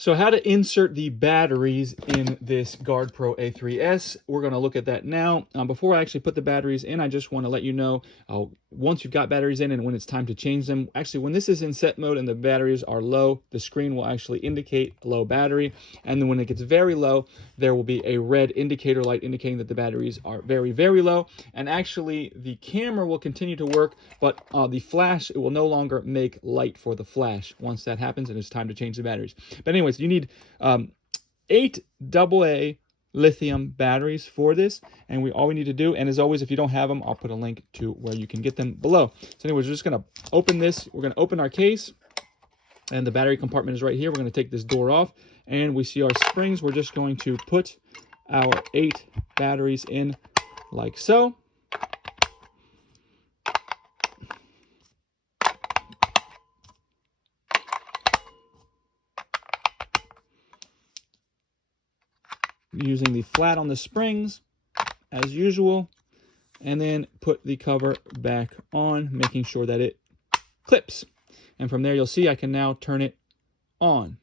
So how to insert the batteries in this GardePro A3S. We're going to look at that now. Before I actually put the batteries in, I just want to let you know, once you've got batteries in and when it's time to change them. Actually, when this is in set mode and the batteries are low, the screen will actually indicate low battery. And then when it gets very low, there will be a red indicator light indicating that the batteries are very, very low. And actually, the camera will continue to work, but the flash, it will no longer make light for the flash once that happens and it's time to change the batteries. But anyways, you need 8 AA lithium batteries for this, and all we need to do, and as always, if you don't have them, I'll put a link to where you can get them below. So anyways, we're just going to open this. We're going to open our case, and the battery compartment is right here. We're going to take this door off, and we see our springs. We're just going to put our 8 batteries in like so. Using the flat on the springs as usual, and then put the cover back on, making sure that it clips. And from there, you'll see I can now turn it on.